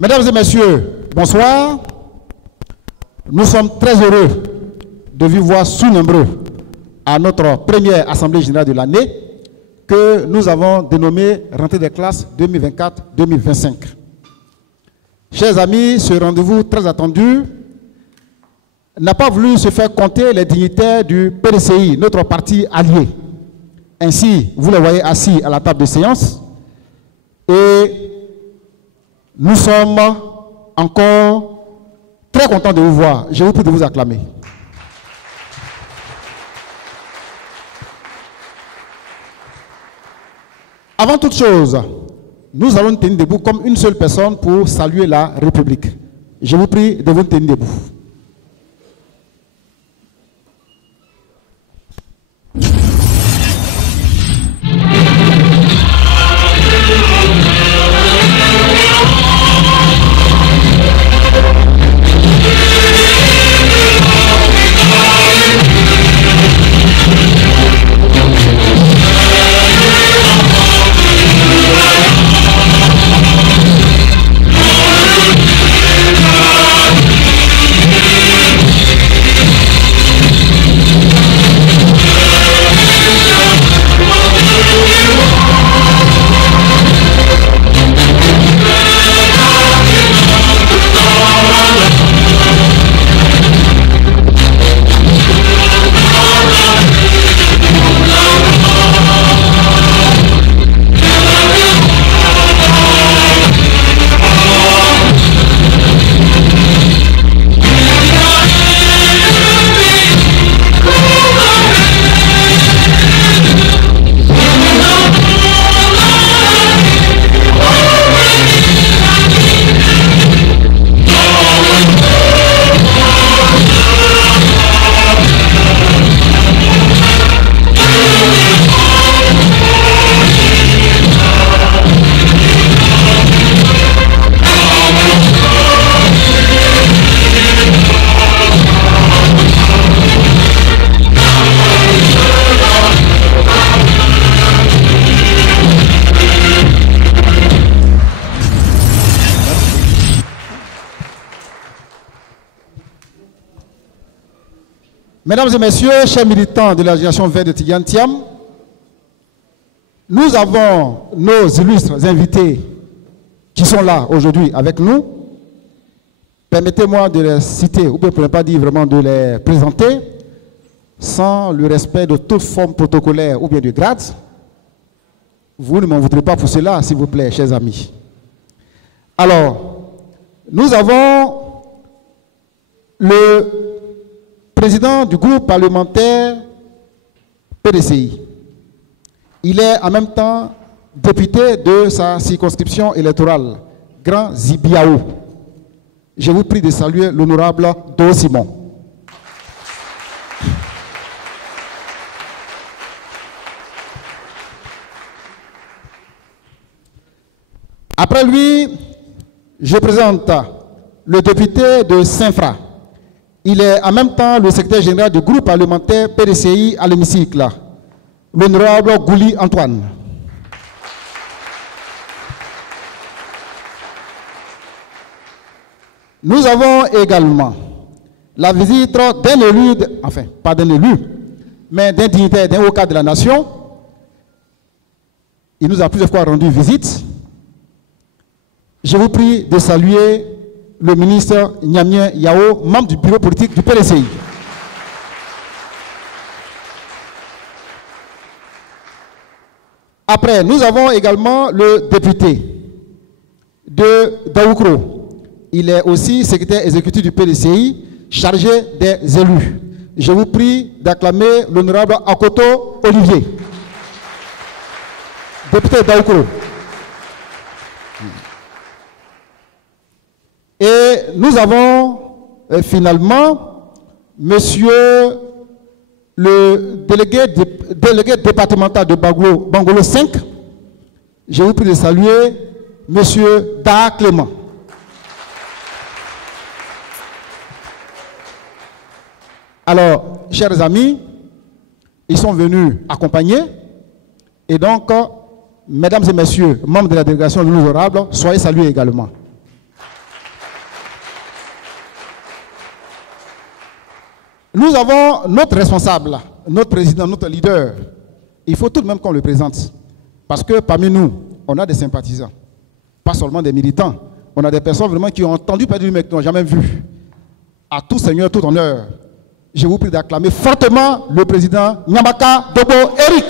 Mesdames et messieurs, bonsoir. Nous sommes très heureux de vous voir si nombreux à notre première Assemblée générale de l'année que nous avons dénommée Rentrée des classes 2024-2025. Chers amis, ce rendez-vous très attendu n'a pas voulu se faire compter les dignitaires du PDCI, notre parti allié. Ainsi, vous les voyez assis à la table de séance et nous sommes encore très contents de vous voir. Je vous prie de vous acclamer. Avant toute chose, nous allons nous tenir debout comme une seule personne pour saluer la République. Je vous prie de vous tenir debout. Mesdames et messieurs, chers militants de la génération verte de Tidjane Thiam, nous avons nos illustres invités qui sont là aujourd'hui avec nous. Permettez-moi de les citer, ou bien pour ne pas dire vraiment de les présenter, sans le respect de toute forme protocolaire ou bien de grade. Vous ne m'en voudrez pas pour cela, s'il vous plaît, chers amis. Alors, nous avons le président du groupe parlementaire PDCI. Il est en même temps député de sa circonscription électorale, Grand Zibiao. Je vous prie de saluer l'honorable Do Simon. Après lui, je présente le député de Saint-Fra. Il est en même temps le secrétaire général du groupe parlementaire PDCI à l'hémicycle, l'honorable Gouli Antoine. Nous avons également la visite d'un élu, enfin pas d'un élu, mais d'un dignitaire, d'un haut cadre de la nation. Il nous a plusieurs fois rendu visite. Je vous prie de saluer le ministre Nyamien Yao, membre du bureau politique du PDCI. Après, nous avons également le député de Daoukro. Il est aussi secrétaire exécutif du PDCI, chargé des élus. Je vous prie d'acclamer l'honorable Akoto Olivier, député Daoukro. Et nous avons finalement monsieur le délégué départemental de Bangolo 5. Je vous prie de saluer monsieur Da Clément. Alors, chers amis, ils sont venus accompagner. Et donc, mesdames et messieurs, membres de la délégation de l'honorable, soyez salués également. Nous avons notre responsable, notre président, notre leader. Il faut tout de même qu'on le présente. Parce que parmi nous, on a des sympathisants. Pas seulement des militants. On a des personnes vraiment qui ont entendu parler du mec, qui n'ont jamais vu. À tout seigneur, tout honneur, je vous prie d'acclamer fortement le président Nyamaka Dobo Eric,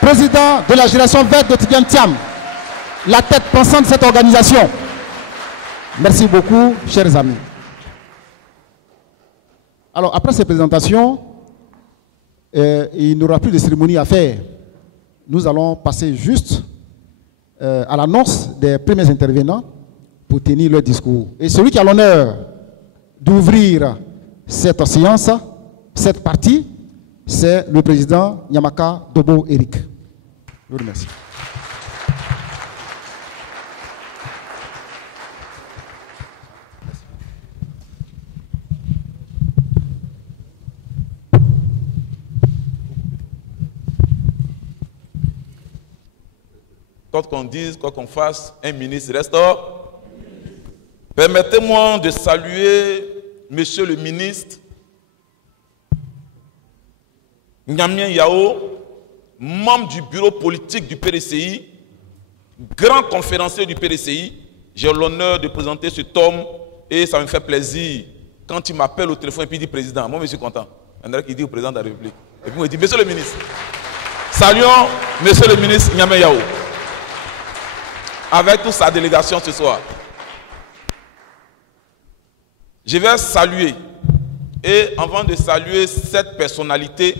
président de la génération verte de Tidjane Thiam, la tête pensante de cette organisation. Merci beaucoup, chers amis. Alors, après ces présentations, il n'y aura plus de cérémonie à faire. Nous allons passer juste à l'annonce des premiers intervenants pour tenir leur discours. Et celui qui a l'honneur d'ouvrir cette séance, cette partie, c'est le président Nyamaka Dobo Eric. Je vous remercie. Quoi qu'on dise, quoi qu'on fasse, un ministre restaure. Permettez-moi de saluer Monsieur le ministre Nyamien Yao, membre du bureau politique du PDCI, grand conférencier du PDCI. J'ai l'honneur de présenter cet homme et ça me fait plaisir quand il m'appelle au téléphone et puis il dit président. Moi, je suis content. Il y en a qui dit au président de la République. Et puis il dit monsieur le ministre. Saluons monsieur le ministre Nyamien Yao avec toute sa délégation ce soir. Je vais saluer, et avant de saluer cette personnalité,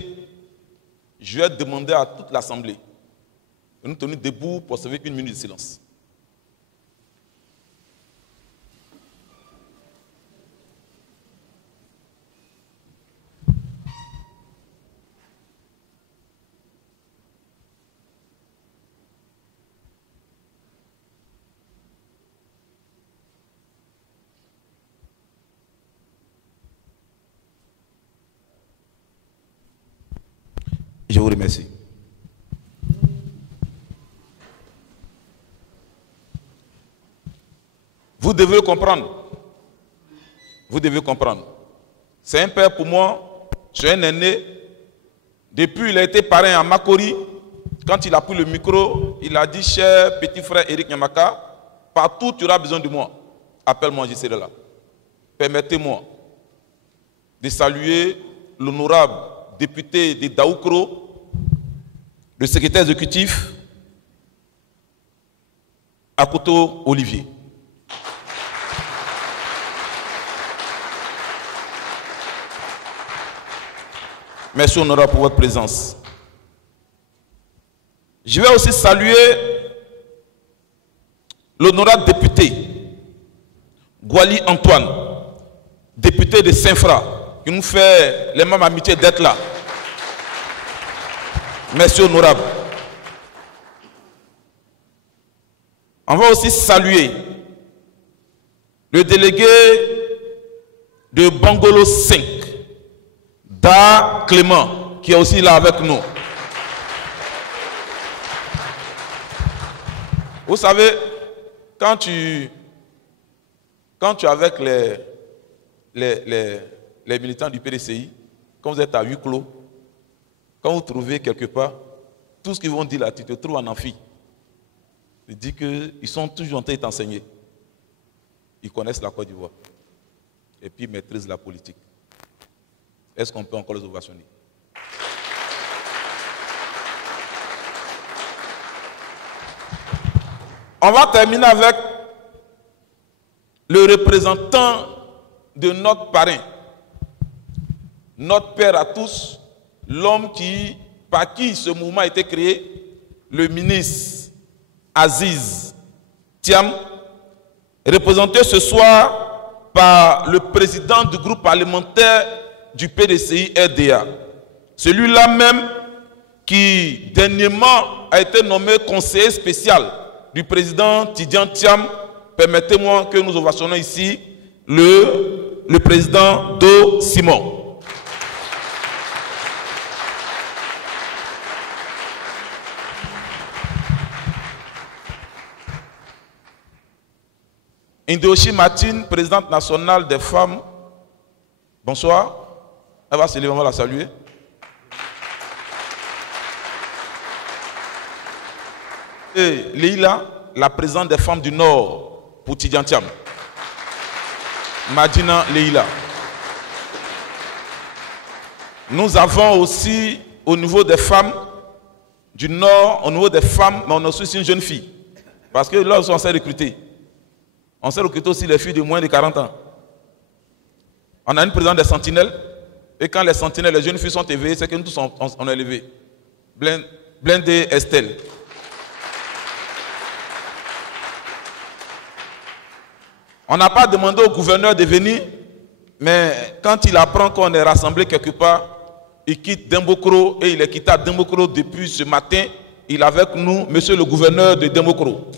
je vais demander à toute l'Assemblée de nous tenir debout pour observer une minute de silence. Je vous remercie. Vous devez comprendre. Vous devez comprendre. C'est un père pour moi, c'est un aîné. Depuis il a été parrain à Makori, quand il a pris le micro, il a dit, cher petit frère Eric Nyamaka, partout tu auras besoin de moi. Appelle-moi, je serai là. Permettez-moi de saluer l'honorable député de Daoukro, le secrétaire exécutif, Akoto Olivier. Merci honorable pour votre présence. Je vais aussi saluer l'honorable député Gwali Antoine, député de Saint-Fra, qui nous fait les mêmes amitiés d'être là. Merci honorable. On va aussi saluer le délégué de Bangolo 5, Da Clément, qui est aussi là avec nous. Vous savez, quand tu es avec les militants du PDCI, quand vous êtes à huis clos, quand vous trouvez quelque part, tout ce qu'ils vont dire là, tu te trouves en amphi. Ils disent qu'ils sont toujours en train d'être enseignés. Ils connaissent la Côte d'Ivoire. Et puis ils maîtrisent la politique. Est-ce qu'on peut encore les ovationner? On va terminer avec le représentant de notre parrain, notre père à tous, l'homme par qui ce mouvement a été créé, le ministre Aziz Thiam, représenté ce soir par le président du groupe parlementaire du PDCI RDA. Celui-là même qui dernièrement a été nommé conseiller spécial du président Tidjane Thiam. Permettez-moi que nous ovationnons ici le président Do Simon. Indochi Martine, présidente nationale des femmes. Bonsoir. Elle va se lever, on va la saluer. Et Leïla, la présidente des femmes du Nord pour Tidjantiam. Madina Leïla. Nous avons aussi au niveau des femmes du Nord, au niveau des femmes, mais on a aussi une jeune fille. Parce que là, on s'est recruté. On s'est recruté aussi les filles de moins de 40 ans. On a une présidente des sentinelles. Et quand les sentinelles, les jeunes filles sont éveillées, c'est que nous tous on est élevés. Blindé Estelle. On n'a pas demandé au gouverneur de venir, mais quand il apprend qu'on est rassemblé quelque part, il quitte Dembokro et il est quitté à Dembokro depuis ce matin. Il est avec nous, monsieur le gouverneur de Dembokro.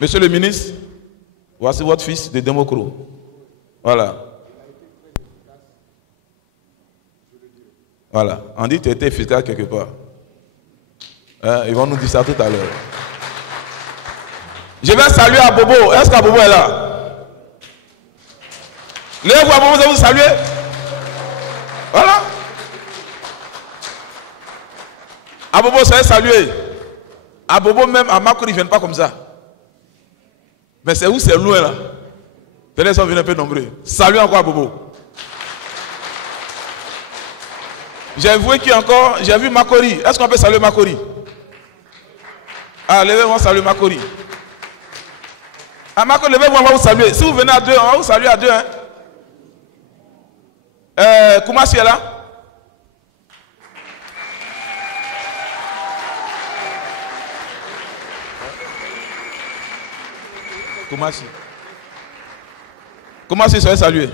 Monsieur le ministre, voici votre fils de Dembokro. Voilà. Voilà. On dit que tu étais efficace quelque part. Ils vont nous dire ça tout à l'heure. Je vais saluer à Bobo. Est-ce qu'Abobo est là? Lève-vous à Bobo, vous vous saluer. Voilà. À Bobo, ça est salué. À Bobo, même à Makori, ils ne viennent pas comme ça. Mais c'est où? C'est loin là. Les gens viennent un peu nombreux. Salut encore à Bobo. J'ai vu qui encore? J'ai vu Makori. Est-ce qu'on peut saluer Makori? Ah, levez-moi, saluer Makori. Ah, Makori, levez-moi, on va vous saluer. Si vous venez à deux, on va vous saluer à deux. Hein? Koumassi est là? Koumassi. Koumassi, soyez salué.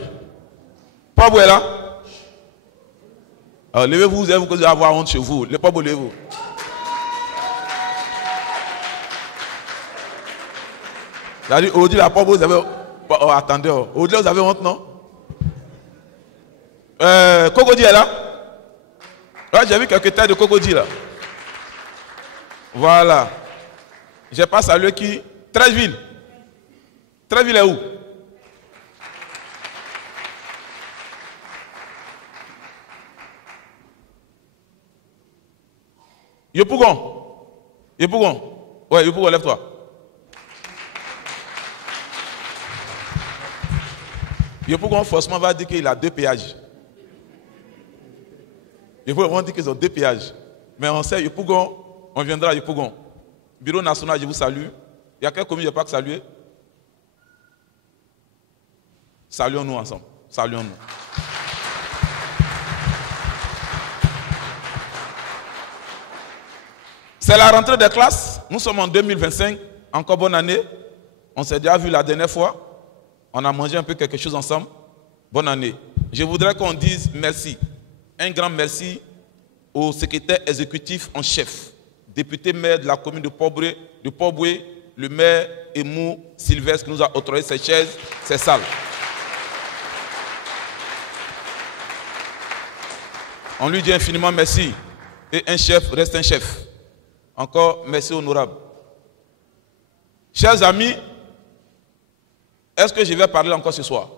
Pabou est là? Alors, levez-vous, vous allez avoir honte chez vous. Le Pabou, levez-vous. C'est-à-dire, aujourd'hui, la Pabou, vous avez... Oh, attendez, aujourd'hui, vous avez honte, non? Cocody est là? Ouais, j'ai vu quelques têtes de Cocody là. Voilà. J'ai pas salué qui? Treichville. Treichville est où? Yopougon. Yopougon. Ouais, Yopougon, lève-toi. Yopougon, forcément, va dire qu'il a 2 péages. Yopougon dit qu'ils ont 2 péages. Mais on sait, Yopougon, on viendra à Yopougon. Bureau national, je vous salue. Il y a quelle commune je n'ai pas que saluer? Saluons-nous ensemble. Saluons-nous. C'est la rentrée des classes. Nous sommes en 2025. Encore bonne année. On s'est déjà vu la dernière fois. On a mangé un peu quelque chose ensemble. Bonne année. Je voudrais qu'on dise merci. Un grand merci au secrétaire exécutif en chef, député maire de la commune de Port-Boué, le maire Emou Sylvestre qui nous a octroyé ces chaises, ces salles. On lui dit infiniment merci. Et un chef reste un chef. Encore merci honorable. Chers amis, est-ce que je vais parler encore ce soir?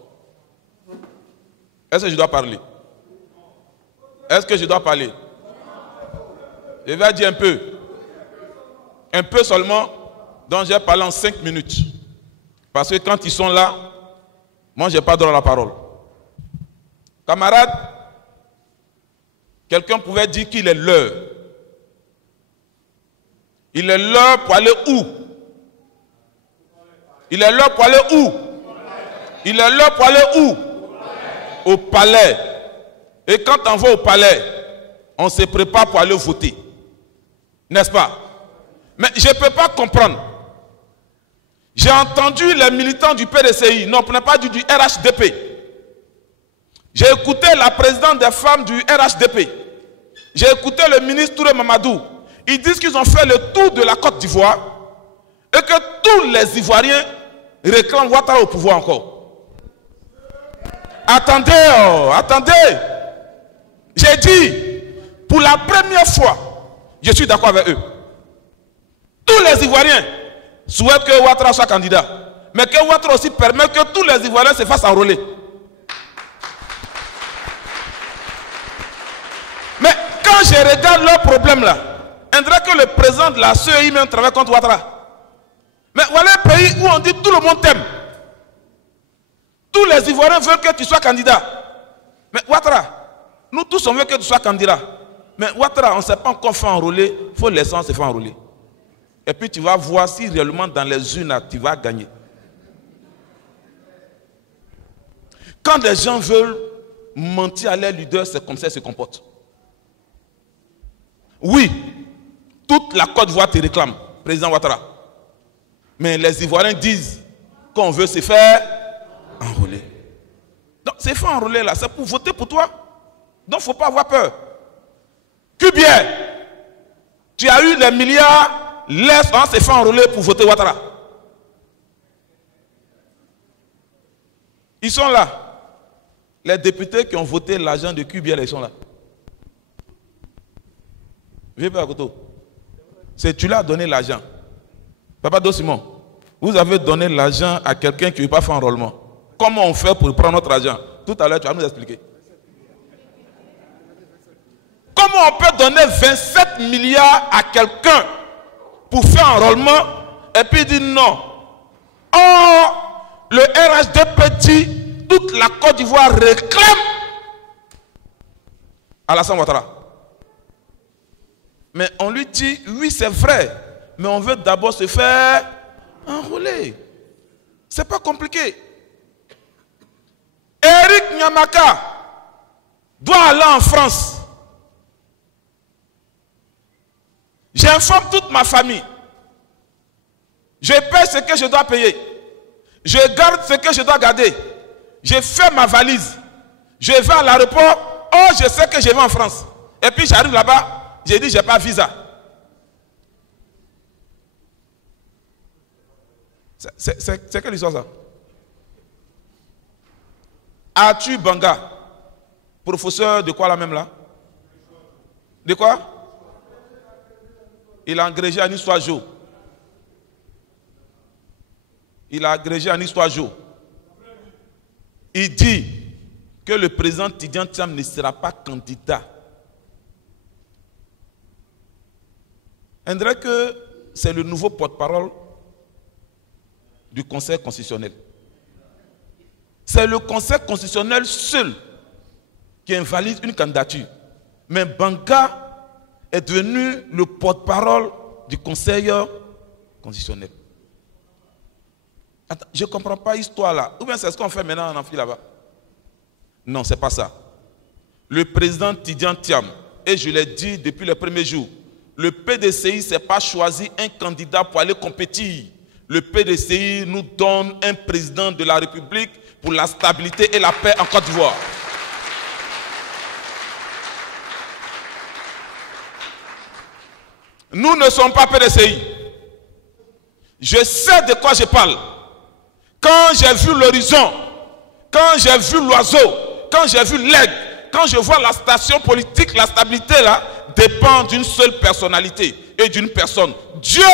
Est-ce que je dois parler? Est-ce que je dois parler? Je vais dire un peu. Un peu seulement, dont j'ai parlé en 5 minutes. Parce que quand ils sont là, moi je n'ai pas droit à la parole. Camarades, quelqu'un pouvait dire qu'il est l'heure. Il est l'heure pour aller où? Il est l'heure pour aller où? Il est l'heure pour aller où? Au palais. Et quand on va au palais, on se prépare pour aller voter. N'est-ce pas? Mais je ne peux pas comprendre. J'ai entendu les militants du PDCI, non, pas du RHDP. J'ai écouté la présidente des femmes du RHDP. J'ai écouté le ministre Touré Mamadou. Ils disent qu'ils ont fait le tour de la Côte d'Ivoire et que tous les Ivoiriens réclament Ouattara au pouvoir encore. Attendez, attendez. J'ai dit, pour la première fois, je suis d'accord avec eux. Tous les Ivoiriens souhaitent que Ouattara soit candidat. mais que Ouattara aussi permet que tous les Ivoiriens se fassent enrôler. Mais quand je regarde leurs problèmes là, on dirait que le président de la CEI même travaille contre Ouattara. Mais voilà un pays où on dit tout le monde t'aime. Tous les Ivoiriens veulent que tu sois candidat. Mais Ouattara, nous tous on veut que tu sois candidat. Mais Ouattara, on ne s'est pas encore fait enrôler, il faut laisser on se faire enrôler. Et puis tu vas voir si réellement dans les urnes tu vas gagner. Quand les gens veulent mentir à leurs leaders, c'est comme ça qu'ils se comportent. Oui, toute la Côte d'Ivoire te réclame, président Ouattara. Mais les Ivoiriens disent qu'on veut se faire enrôler. Donc, c'est fait enrôler là, c'est pour voter pour toi. Donc, il ne faut pas avoir peur. Cubier, tu as eu des milliards, laisse-on se faire enrôler pour voter Ouattara. Ils sont là. Les députés qui ont voté l'argent de Cubier, ils sont là. Viens pas à côté. C'est tu l'as donné l'argent. Papa Simon, vous avez donné l'argent à quelqu'un qui ne veut pas faire enrôlement. Comment on fait pour prendre notre argent? Tout à l'heure, tu vas nous expliquer. Comment on peut donner 27 milliards à quelqu'un pour faire enrôlement et puis dire non? Or, le RHDP dit, toute la Côte d'Ivoire réclame Alassane Ouattara. Mais on lui dit, oui c'est vrai, mais on veut d'abord se faire enrôler. C'est pas compliqué. Eric Nyamaka doit aller en France. J'informe toute ma famille. Je paie ce que je dois payer. Je garde ce que je dois garder. Je fais ma valise. Je vais à l'aéroport. Oh, je sais que je vais en France. Et puis j'arrive là-bas, j'ai dit, je n'ai pas visa. C'est quelle histoire ça? Atu Banga, professeur de quoi là même là? De quoi? Il a agrégé en histoire géo. Il a agrégé en histoire géo. Il dit que le président Tidjane Thiam ne sera pas candidat. On dirait que c'est le nouveau porte-parole du Conseil constitutionnel. C'est le Conseil constitutionnel seul qui invalide une candidature. Mais Banga est devenu le porte-parole du Conseil constitutionnel. Attends, je ne comprends pas l'histoire là. Ou bien c'est ce qu'on fait maintenant en Afrique là-bas? Non, ce n'est pas ça. Le président Tidjane Thiam, et je l'ai dit depuis le premier jour, le PDCI s'est pas choisi un candidat pour aller compétir. Le PDCI nous donne un président de la République pour la stabilité et la paix en Côte d'Ivoire. Nous ne sommes pas PDCI. Je sais de quoi je parle. Quand j'ai vu l'horizon, quand j'ai vu l'oiseau, quand j'ai vu l'aigle, quand je vois la station politique, la stabilité là, dépend d'une seule personnalité et d'une personne. Dieu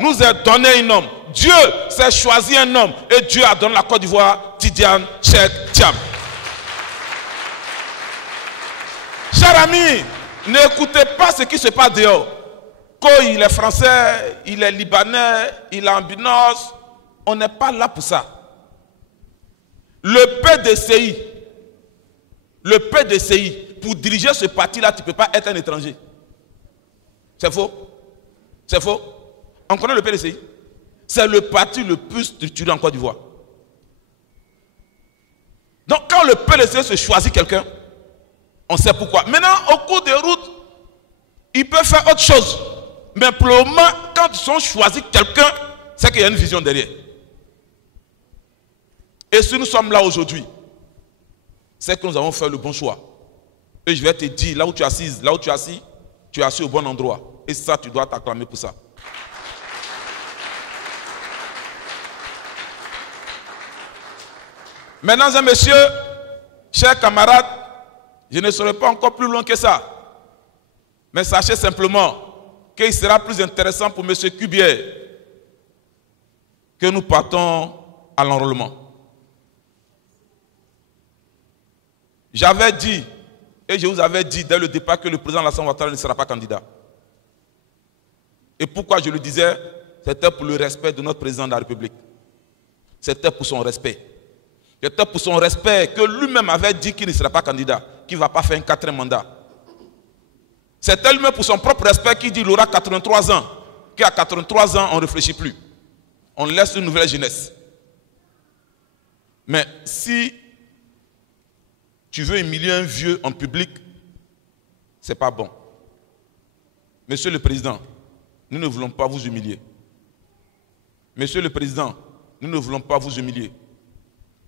nous a donné un homme. Dieu s'est choisi un homme et Dieu a donné la Côte d'Ivoire, Tidjane Thiam. Chers amis, n'écoutez pas ce qui se passe dehors. Quand il est français, il est libanais, il est ambinos, on n'est pas là pour ça. Le PDCI, pour diriger ce parti-là, tu ne peux pas être un étranger. C'est faux? C'est faux? On connaît le PDCI? C'est le parti le plus structuré en Côte d'Ivoire. Donc quand le PDCI se choisit quelqu'un, on sait pourquoi. Maintenant, au cours des routes, il peut faire autre chose. Mais pour le moment, quand ils ont choisi quelqu'un, c'est qu'il y a une vision derrière. Et si nous sommes là aujourd'hui, c'est que nous avons fait le bon choix. Et je vais te dire, là où tu es assise, là où tu es assis au bon endroit. Et ça, tu dois t'acclamer pour ça. Mesdames et messieurs, chers camarades, je ne serai pas encore plus loin que ça. Mais sachez simplement qu'il sera plus intéressant pour M. Cubier que nous partons à l'enrôlement. J'avais dit, et je vous avais dit dès le départ que le président Alassane Ouattara ne sera pas candidat. Et pourquoi je le disais? C'était pour le respect de notre président de la République. C'était pour son respect. C'était pour son respect que lui-même avait dit qu'il ne sera pas candidat, qu'il ne va pas faire un 4e mandat. C'était lui-même pour son propre respect qu'il dit qu'il aura 83 ans, qu'à 83 ans, on ne réfléchit plus. On laisse une nouvelle jeunesse. Mais si tu veux humilier un vieux en public, ce n'est pas bon. Monsieur le Président, nous ne voulons pas vous humilier. Monsieur le Président, nous ne voulons pas vous humilier.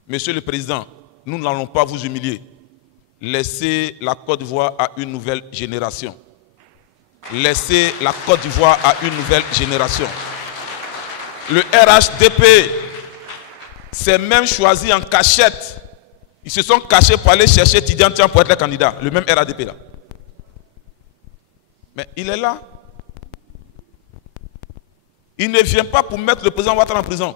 Monsieur le Président, nous n'allons pas vous humilier. Laissez la Côte d'Ivoire à une nouvelle génération. Laissez la Côte d'Ivoire à une nouvelle génération. Le RHDP s'est même choisi en cachette. Ils se sont cachés pour aller chercher Tidiane Thiam pour être le candidat. Le même RHDP là. Mais il est là. Il ne vient pas pour mettre le président Ouattara en prison.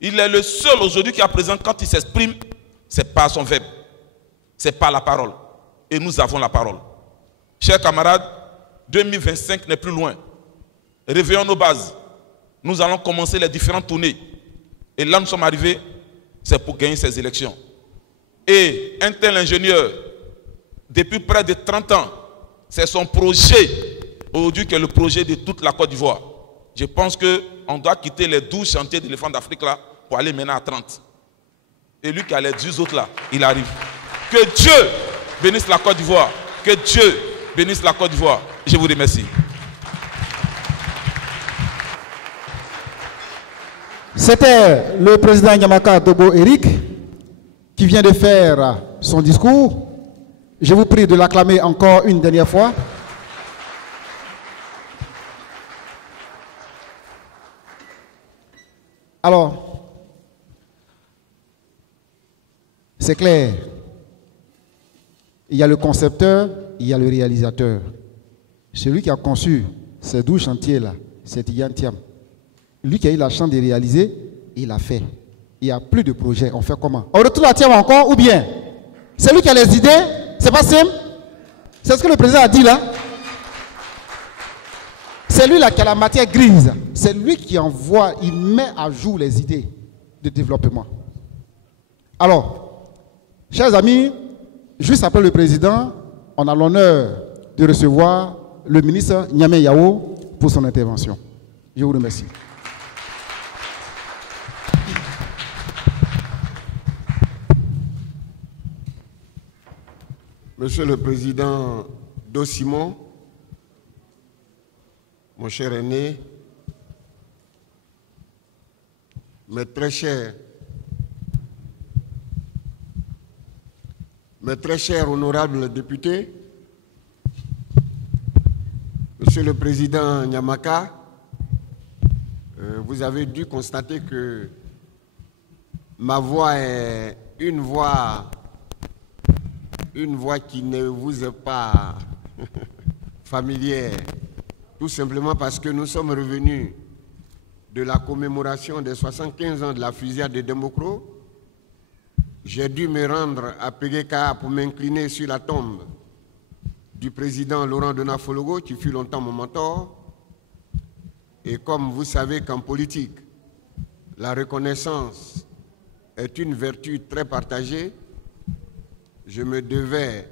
Il est le seul aujourd'hui qui est présent quand il s'exprime, c'est pas son verbe, c'est pas la parole. Et nous avons la parole. Chers camarades, 2025 n'est plus loin. Réveillons nos bases. Nous allons commencer les différentes tournées. Et là, nous sommes arrivés, c'est pour gagner ces élections. Et un tel ingénieur, depuis près de 30 ans, c'est son projet, aujourd'hui qui est le projet de toute la Côte d'Ivoire. Je pense qu'on doit quitter les 12 chantiers d'éléphants d'Afrique là pour aller maintenant à 30. Et lui qui a les 10 autres là, il arrive. Que Dieu bénisse la Côte d'Ivoire. Que Dieu bénisse la Côte d'Ivoire. Je vous remercie. C'était le président Nyamaka Togo Eric qui vient de faire son discours. Je vous prie de l'acclamer encore une dernière fois. Alors, c'est clair. Il y a le concepteur, il y a le réalisateur. Celui qui a conçu ces 12 chantiers-là, c'est Tidiane Thiam. Lui qui a eu la chance de réaliser, il a fait. Il n'y a plus de projet. On fait comment? On retourne à Thiam encore ou bien? C'est lui qui a les idées? C'est pas simple? C'est ce que le président a dit là? C'est lui là qui a la matière grise. C'est lui qui envoie, il met à jour les idées de développement. Alors, chers amis, juste après le président, on a l'honneur de recevoir le ministre Niamey Yao pour son intervention. Je vous remercie. Monsieur le Président Do-Simon, mon cher aîné, mes très chers honorables députés, Monsieur le Président Nyamaka, vous avez dû constater que ma voix est une voix qui ne vous est pas familière, tout simplement parce que nous sommes revenus de la commémoration des 75 ans de la fusillade de Dembokro. J'ai dû me rendre à Pegeka pour m'incliner sur la tombe du président Laurent Donafologo, qui fut longtemps mon mentor. Et comme vous savez qu'en politique, la reconnaissance est une vertu très partagée, je me devais,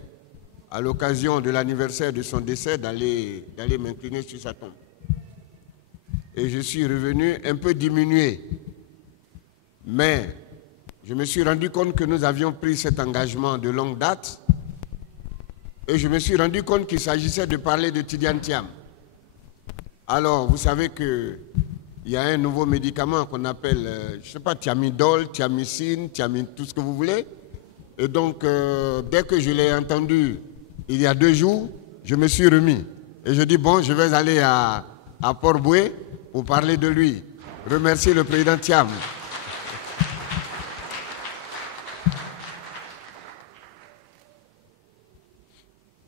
à l'occasion de l'anniversaire de son décès, d'aller m'incliner sur sa tombe. Et je suis revenu un peu diminué. Mais je me suis rendu compte que nous avions pris cet engagement de longue date. Et je me suis rendu compte qu'il s'agissait de parler de Tidiane Thiam. Alors, vous savez qu'il y a un nouveau médicament qu'on appelle, je ne sais pas, Thiamidol, Thiamicine, tout ce que vous voulez. Et donc, dès que je l'ai entendu il y a 2 jours, je me suis remis. Et je dis, bon, je vais aller à Port-Boué pour parler de lui. Remercier le président Thiam.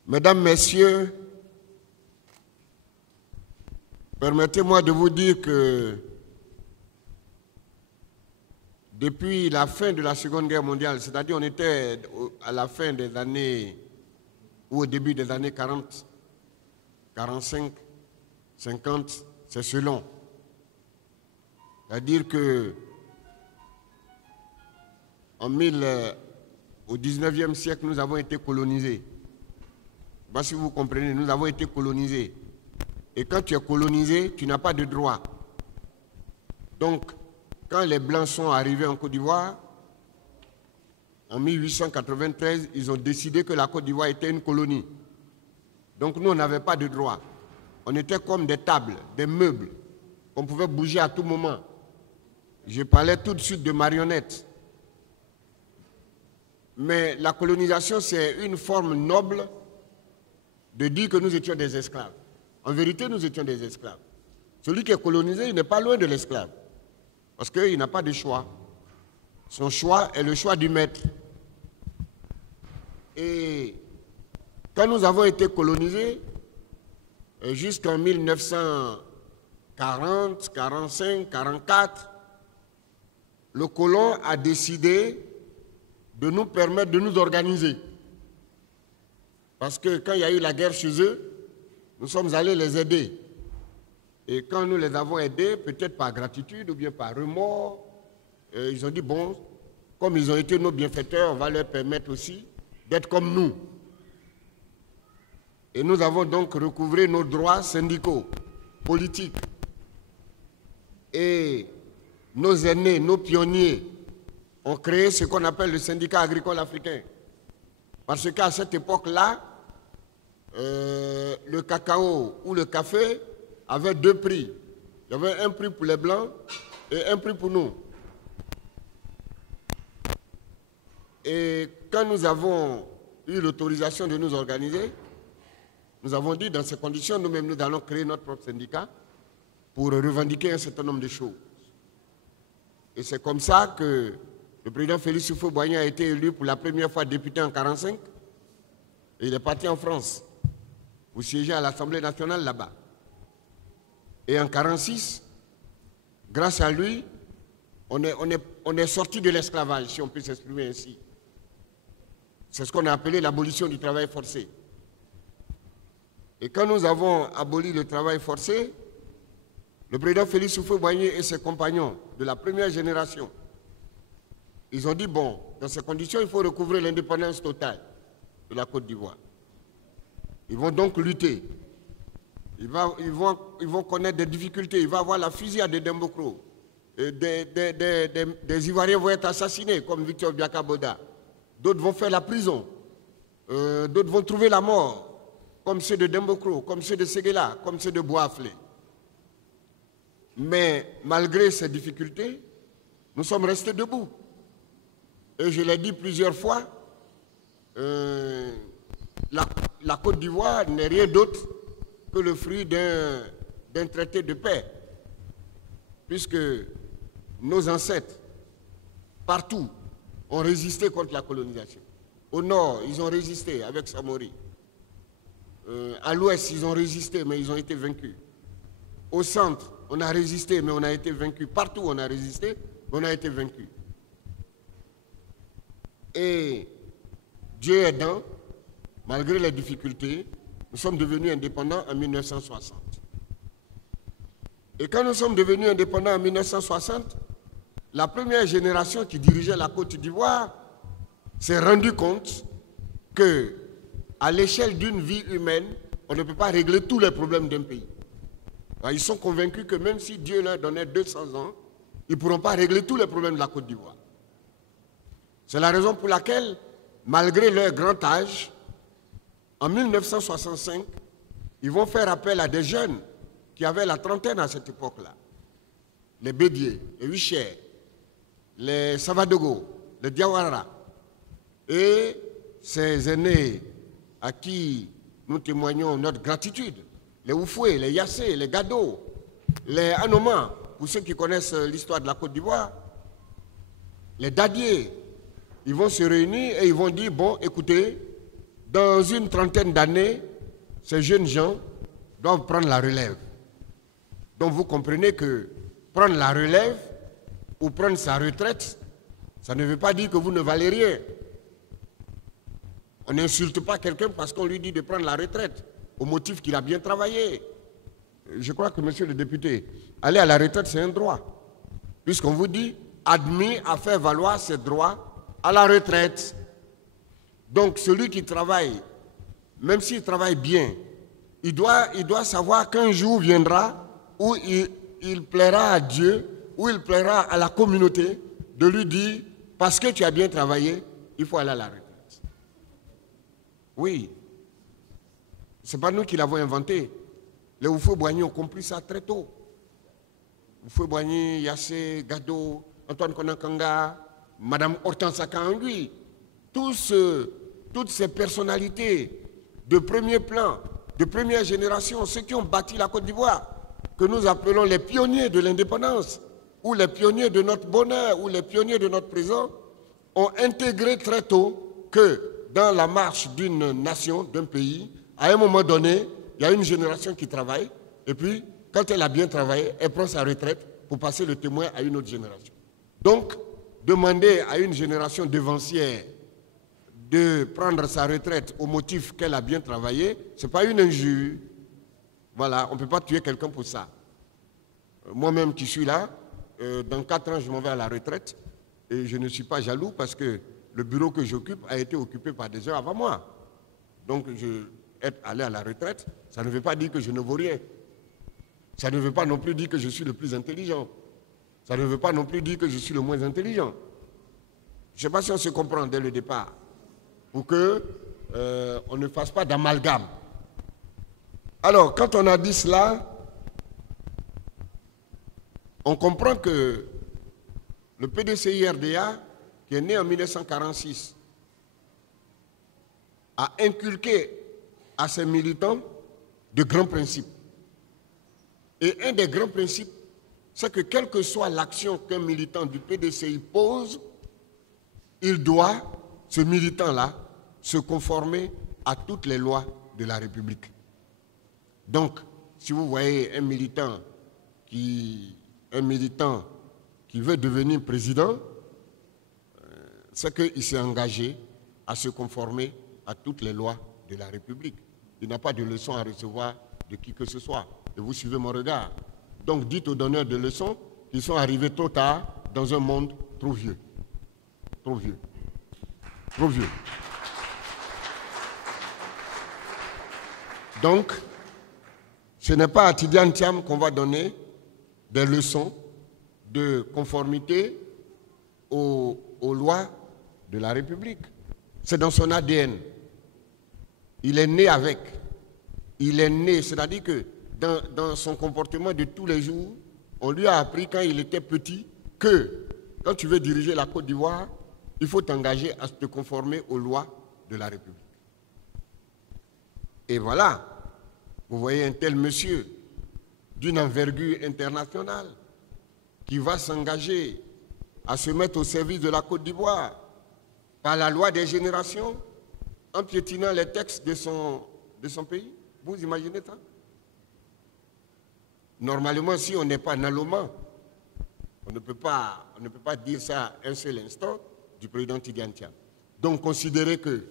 Mesdames, Messieurs, permettez-moi de vous dire que depuis la fin de la Seconde Guerre mondiale, c'est-à-dire on était à la fin des années, ou au début des années 40, 45, 50, c'est selon. C'est-à-dire que au 19e siècle, nous avons été colonisés. Je ne sais pas si vous comprenez, nous avons été colonisés. Et quand tu es colonisé, tu n'as pas de droit. Donc, quand les Blancs sont arrivés en Côte d'Ivoire, en 1893, ils ont décidé que la Côte d'Ivoire était une colonie. Donc nous, on n'avait pas de droit. On était comme des tables, des meubles, qu'on pouvait bouger à tout moment. Je parlais tout de suite de marionnettes. Mais la colonisation, c'est une forme noble de dire que nous étions des esclaves. En vérité, nous étions des esclaves. Celui qui est colonisé, il n'est pas loin de l'esclave. Parce qu'il n'a pas de choix. Son choix est le choix du maître. Et quand nous avons été colonisés, jusqu'en 1940, 45, 44, le colon a décidé de nous permettre de nous organiser. Parce que quand il y a eu la guerre chez eux, nous sommes allés les aider. Et quand nous les avons aidés, peut-être par gratitude ou bien par remords, ils ont dit, bon, comme ils ont été nos bienfaiteurs, on va leur permettre aussi d'être comme nous. Et nous avons donc recouvré nos droits syndicaux, politiques. Et nos aînés, nos pionniers, ont créé ce qu'on appelle le syndicat agricole africain. Parce qu'à cette époque-là, le cacao ou le café avait deux prix. Il y avait un prix pour les Blancs et un prix pour nous. Et quand nous avons eu l'autorisation de nous organiser, nous avons dit, dans ces conditions, nous-mêmes, nous allons créer notre propre syndicat pour revendiquer un certain nombre de choses. Et c'est comme ça que le président Félix Houphouët-Boigny a été élu pour la première fois député en 1945. Et il est parti en France pour siéger à l'Assemblée nationale là-bas. Et en 1946, grâce à lui, on est sorti de l'esclavage, si on peut s'exprimer ainsi. C'est ce qu'on a appelé l'abolition du travail forcé. Et quand nous avons aboli le travail forcé, le président Félix Houphouët-Boigny et ses compagnons de la première génération, ils ont dit, bon, dans ces conditions, il faut recouvrer l'indépendance totale de la Côte d'Ivoire. Ils vont donc lutter. Ils vont connaître des difficultés. Il va y avoir la fusillade de Dembocro. Des Ivoiriens vont être assassinés, comme Victor Biakaboda. D'autres vont faire la prison. D'autres vont trouver la mort, comme ceux de Dembocro, comme ceux de Séguéla, comme ceux de Boaflé. Mais malgré ces difficultés, nous sommes restés debout. Et je l'ai dit plusieurs fois, la Côte d'Ivoire n'est rien d'autre que le fruit d'un traité de paix. Puisque nos ancêtres, partout, ont résisté contre la colonisation. Au nord, ils ont résisté avec Samori. À l'ouest, ils ont résisté, mais ils ont été vaincus. Au centre, on a résisté, mais on a été vaincus. Partout, on a résisté, mais on a été vaincus. Et Dieu aidant, malgré les difficultés, nous sommes devenus indépendants en 1960. Et quand nous sommes devenus indépendants en 1960, la première génération qui dirigeait la Côte d'Ivoire s'est rendue compte que, à l'échelle d'une vie humaine, on ne peut pas régler tous les problèmes d'un pays. Alors, ils sont convaincus que même si Dieu leur donnait 200 ans, ils ne pourront pas régler tous les problèmes de la Côte d'Ivoire. C'est la raison pour laquelle, malgré leur grand âge, en 1965, ils vont faire appel à des jeunes qui avaient la trentaine à cette époque-là. Les Bédier, les Huichers, les Savadogo, les Diawara. Et ces aînés à qui nous témoignons notre gratitude, les Oufoué, les Yassé, les Gado, les Anoma, pour ceux qui connaissent l'histoire de la Côte d'Ivoire, les Dadier, ils vont se réunir et ils vont dire, bon, écoutez, dans une trentaine d'années, ces jeunes gens doivent prendre la relève. Donc vous comprenez que prendre la relève ou prendre sa retraite, Ça ne veut pas dire que vous ne valez rien. On n'insulte pas quelqu'un parce qu'on lui dit de prendre la retraite au motif qu'il a bien travaillé. Je crois que, monsieur le député, aller à la retraite, c'est un droit. Puisqu'on vous dit, admis à faire valoir ses droits à la retraite. Donc, celui qui travaille, même s'il travaille bien, il doit savoir qu'un jour viendra où il plaira à Dieu, où il plaira à la communauté de lui dire, parce que tu as bien travaillé, il faut aller à la retraite. Oui. Ce n'est pas nous qui l'avons inventé. Les Oufou-Boigny ont compris ça très tôt. Oufou-Boigny, Yassé, Gado, Antoine Konankanga, Madame Hortense Akangui, toutes ces personnalités de premier plan, de première génération, ceux qui ont bâti la Côte d'Ivoire, que nous appelons les pionniers de l'indépendance, ou les pionniers de notre bonheur, ou les pionniers de notre présent, ont intégré très tôt que dans la marche d'une nation, d'un pays, à un moment donné, il y a une génération qui travaille, et puis, quand elle a bien travaillé, elle prend sa retraite pour passer le témoin à une autre génération. Donc, demander à une génération devancière de prendre sa retraite au motif qu'elle a bien travaillé, ce n'est pas une injure. Voilà, on ne peut pas tuer quelqu'un pour ça. Moi-même qui suis là, dans 4 ans, je m'en vais à la retraite, et je ne suis pas jaloux parce que le bureau que j'occupe a été occupé par des gens avant moi. Donc, être allé à la retraite, ça ne veut pas dire que je ne vaux rien. Ça ne veut pas non plus dire que je suis le plus intelligent. Ça ne veut pas non plus dire que je suis le moins intelligent. Je ne sais pas si on se comprend dès le départ. Pour qu'on ne fasse pas d'amalgame. Alors, quand on a dit cela, on comprend que le PDCI-RDA, qui est né en 1946, a inculqué à ses militants de grands principes. Et un des grands principes, c'est que quelle que soit l'action qu'un militant du PDCI pose, il doit, ce militant-là, se conformer à toutes les lois de la République. Donc, si vous voyez un militant qui veut devenir président, c'est qu'il s'est engagé à se conformer à toutes les lois de la République. Il n'a pas de leçon à recevoir de qui que ce soit. Et vous suivez mon regard. Donc dites aux donneurs de leçons qu'ils sont arrivés trop tard dans un monde trop vieux. Trop vieux. Trop vieux. Donc, ce n'est pas à Tidiane Thiam qu'on va donner des leçons de conformité aux lois de la République. C'est dans son ADN. Il est né avec. Il est né, c'est-à-dire que dans son comportement de tous les jours, on lui a appris quand il était petit que quand tu veux diriger la Côte d'Ivoire, il faut t'engager à te conformer aux lois de la République. Et voilà, vous voyez un tel monsieur d'une envergure internationale qui va s'engager à se mettre au service de la Côte d'Ivoire par la loi des générations en piétinant les textes de son pays. Vous imaginez ça? Normalement, si on n'est pas naloman, on ne peut pas dire ça un seul instant du président Tidiane Thiam. Donc, considérez que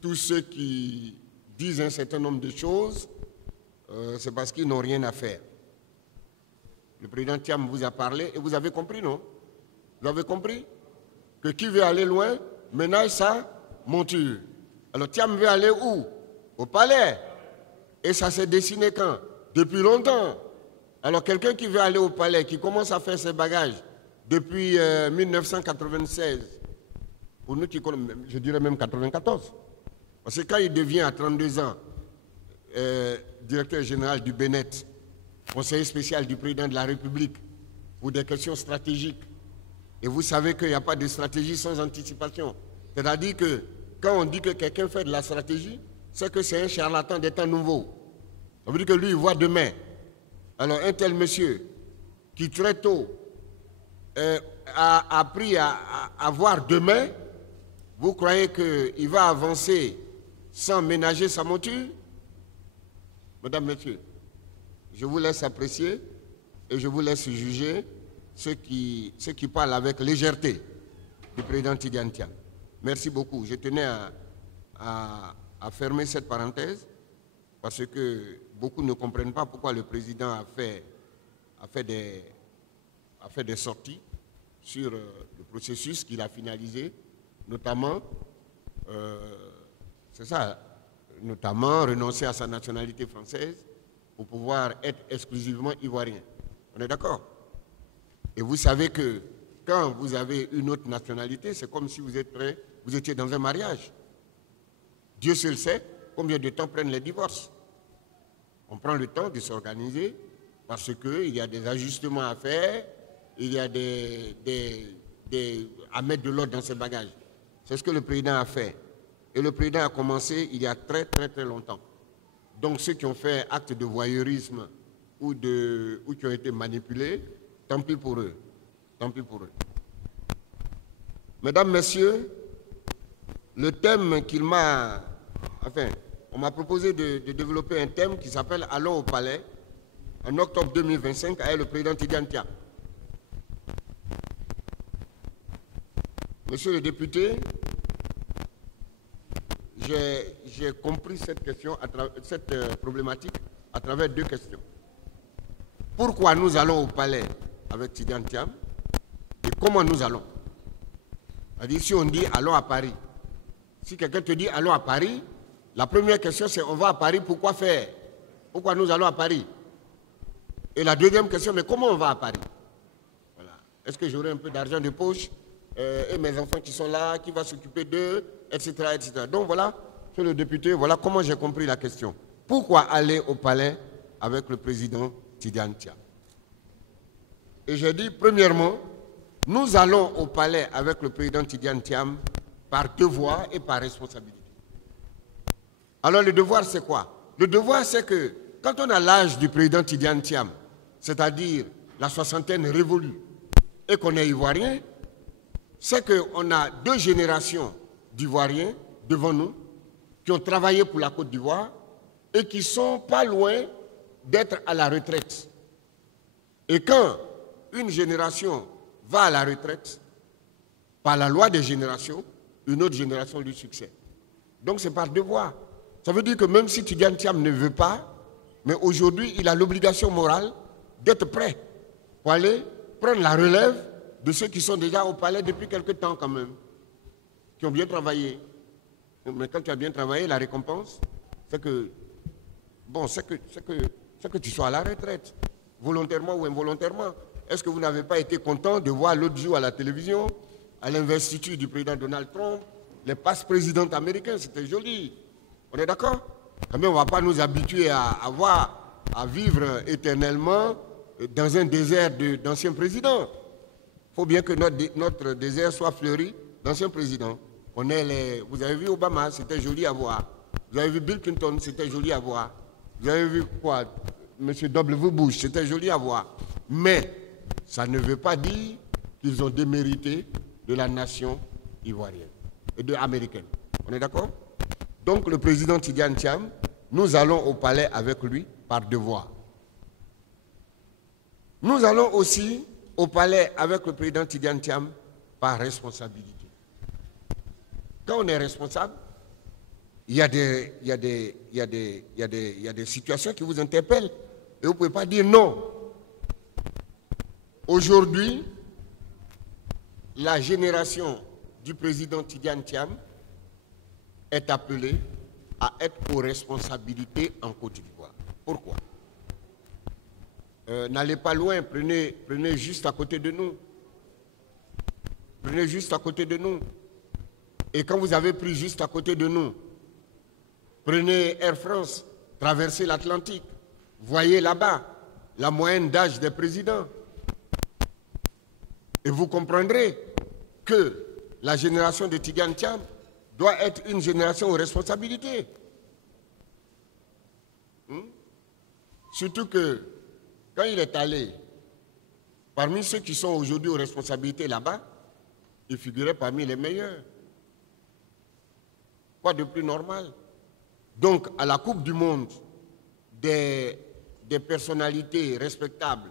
tous ceux qui disent un certain nombre de choses, c'est parce qu'ils n'ont rien à faire. Le président Thiam vous a parlé et vous avez compris, non? Vous avez compris que qui veut aller loin ménage sa monture. Alors Thiam veut aller où? Au palais. Et ça s'est dessiné quand? Depuis longtemps. Alors quelqu'un qui veut aller au palais, qui commence à faire ses bagages depuis 1996, pour nous qui connaissons, je dirais même 94, parce que quand il devient à 32 ans directeur général du BNET, conseiller spécial du président de la République pour des questions stratégiques, et vous savez qu'il n'y a pas de stratégie sans anticipation. C'est-à-dire que quand on dit que quelqu'un fait de la stratégie, c'est que c'est un charlatan des temps nouveaux. Ça veut dire que lui, il voit demain. Alors un tel monsieur qui très tôt a appris à voir demain, vous croyez qu'il va avancer sans ménager sa monture? Mesdames, Messieurs, je vous laisse apprécier et je vous laisse juger ceux qui parlent avec légèreté. du président Tidjane Thiam. Merci beaucoup. Je tenais à fermer cette parenthèse parce que beaucoup ne comprennent pas pourquoi le président a fait des sorties sur le processus qu'il a finalisé, notamment, notamment renoncer à sa nationalité française pour pouvoir être exclusivement ivoirien. On est d'accord? Et vous savez que quand vous avez une autre nationalité, c'est comme si vous étiez dans un mariage. Dieu seul sait combien de temps prennent les divorces. On prend le temps de s'organiser parce qu'il y a des ajustements à faire, il y a à mettre de l'ordre dans ses bagages. C'est ce que le président a fait. Et le président a commencé il y a très longtemps. Donc ceux qui ont fait acte de voyeurisme ou qui ont été manipulés, tant pis pour eux. Tant pis pour eux. Mesdames, Messieurs, le thème qu'il m'a... Enfin, on m'a proposé de développer un thème qui s'appelle « Allons au palais » en octobre 2025 avec le président Tidjane Thiam. Monsieur le député, j'ai compris cette problématique à travers deux questions. Pourquoi nous allons au palais avec Tidjane Thiam et comment nous allons? C'est-à-dire, si on dit allons à Paris, si quelqu'un te dit allons à Paris, la première question c'est on va à Paris, pourquoi faire? Pourquoi nous allons à Paris? Et la deuxième question, mais comment on va à Paris? Voilà. Est-ce que j'aurai un peu d'argent de poche et mes enfants qui sont là, qui va s'occuper d'eux, etc., etc. Donc voilà, monsieur le député, voilà comment j'ai compris la question. Pourquoi aller au palais avec le président Tidjane Thiam? Et j'ai dit, premièrement, nous allons au palais avec le président Tidjane Thiam par devoir et par responsabilité. Alors le devoir, c'est quoi? Le devoir, c'est que quand on a l'âge du président Tidjane Thiam, c'est-à-dire la soixantaine révolue, et qu'on est ivoirien, c'est qu'on a 2 générations d'Ivoiriens devant nous qui ont travaillé pour la Côte d'Ivoire et qui ne sont pas loin d'être à la retraite. Et quand une génération va à la retraite, par la loi des générations, une autre génération lui succède. Donc c'est par devoir. Ça veut dire que même si Tidjane Thiam ne veut pas, mais aujourd'hui il a l'obligation morale d'être prêt pour aller prendre la relève de ceux qui sont déjà au palais depuis quelque temps quand même, qui ont bien travaillé. Mais quand tu as bien travaillé, la récompense, c'est que, bon, c'est que tu sois à la retraite, volontairement ou involontairement. Est-ce que vous n'avez pas été content de voir l'autre jour à la télévision, à l'investiture du président Donald Trump, les passes présidentes américains, c'était joli. On est d'accord? Mais on ne va pas nous habituer à vivre éternellement dans un désert d'anciens présidents. Il faut bien que notre désert soit fleuri d'anciens présidents. Vous avez vu Obama, c'était joli à voir. Vous avez vu Bill Clinton, c'était joli à voir. Vous avez vu quoi? M. W. Bush, c'était joli à voir. Mais ça ne veut pas dire qu'ils ont démérité de la nation ivoirienne et américaine. On est d'accord? Donc le président Tidjane Thiam, nous allons au palais avec lui par devoir. Nous allons aussi au palais avec le président Tidjane Thiam par responsabilité. Quand on est responsable, il y a des situations qui vous interpellent et vous ne pouvez pas dire non. Aujourd'hui, la génération du président Tidjane Thiam est appelée à être aux responsabilités en Côte d'Ivoire. Pourquoi? N'allez pas loin, prenez juste à côté de nous. Prenez juste à côté de nous. Et quand vous avez pris juste à côté de nous, prenez Air France, traversez l'Atlantique, voyez là-bas la moyenne d'âge des présidents. Et vous comprendrez que la génération de Tidjane Thiam doit être une génération aux responsabilités. Surtout que quand il est allé, parmi ceux qui sont aujourd'hui aux responsabilités là-bas, il figurait parmi les meilleurs. Quoi de plus normal? Donc, à la Coupe du Monde, des personnalités respectables,